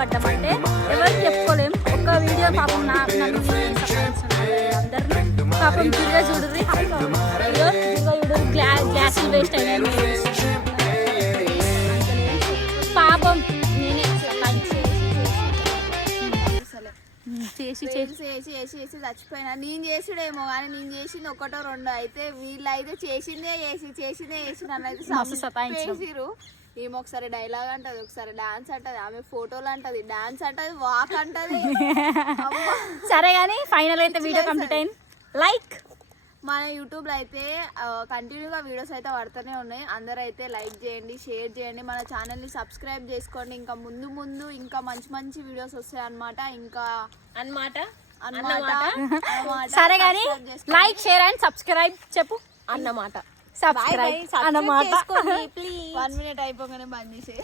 పడ్డామంటే ఎవరికి చెప్పుకోలేం. ఒక్క వీడియో పాపం నన్ను అందరినీ పాపం తిరిగా చూడరు చూడరు గ్లాసులు వేస్ట్ అయినాయి పాపం. నేనే చేసి చచ్చిపోయినా. నేను చేసుడేమో కానీ నేను చేసింది ఒకటో రెండో అయితే వీళ్ళు అయితే చేసిందే చేసి నన్ను అయితే చేసిరు. ఏమో ఒకసారి డైలాగ్ అంటది, ఒకసారి డాన్స్ అంటది, ఆమె ఫోటోలు అంటది, డాన్స్ అంటది, వాక్ అంటది. సరే కానీ ఫైనల్ అయితే వీడియో కంప్లీట్ అయింది. లైక్ మన యూట్యూబ్లో అయితే కంటిన్యూగా వీడియోస్ అయితే పడుతూనే ఉన్నాయి. అందరూ అయితే లైక్ చేయండి, షేర్ చేయండి, మన ఛానల్ని సబ్స్క్రైబ్ చేసుకోండి. ఇంకా ముందు ఇంకా మంచి వీడియోస్ వస్తాయి అన్నమాట. సరే కానీ లైక్ షేర్ అండ్ సబ్స్క్రైబ్ చెప్పు అన్నమాట. సబ్స్క్రైబ్ అన్నమాట. 1 minute అయిపోగానే బంద్ చేసే.